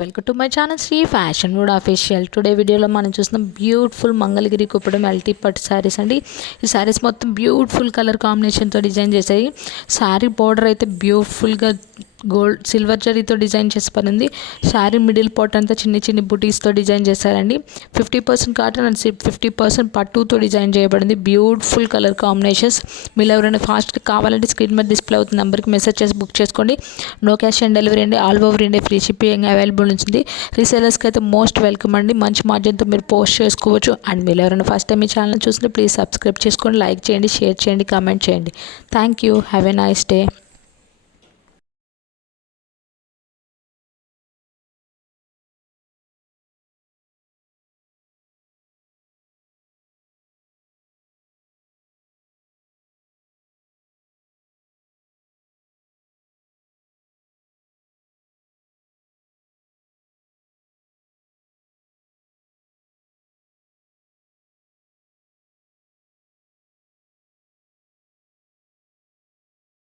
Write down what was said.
Welcome to my channel Sri fashion wood official. Today వీడియోలో మనం చూస్తున్నాం బ్యూటిఫుల్ మంగళగిరి కుప్పడం మల్టీ పట్టు శారీస్ అండి. ఈ శారీస్ మొత్తం బ్యూటిఫుల్ కలర్ కాంబినేషన్తో డిజైన్ చేశాయి. శారీ బార్డర్ అయితే బ్యూటిఫుల్గా గోల్డ్ సిల్వర్ జరీతో డిజైన్ చేసి పడింది. శారీ మిడిల్ పార్ట్ అంతా చిన్ని చిన్ని బుటీస్తో డిజైన్ చేశారండి. 50% కాటన్ అండ్ 50% పట్టుతో డిజైన్ చేయబడింది. Beautiful colour combinations. మీరు ఎవరైనా ఫాస్ట్గా కావాలంటే స్క్రీన్ మీద డిస్ప్లే అవుతున్న నెంబర్కి మెసేజ్ చేసి బుక్ చేసుకోండి. నో క్యాష్ ఆన్ డెలివరీ అండి. All over India free shipping available ఉంటుంది. రీసేలర్స్కి అయితే మోస్ట్ వెల్కమ్ అండి. మంచి మార్జిన్తో మీరు పోస్ట్ చేసుకోవచ్చు. అండ్ మీరు ఎవరైనా ఫస్ట్ టైం మీ ఛానల్ చూస్తుంటే ప్లీజ్ సబ్స్క్రైబ్ చేసుకోండి, లైక్ చేయండి, షేర్ చేయండి, కామెంట్ చేయండి. Thank you. Have a nice day.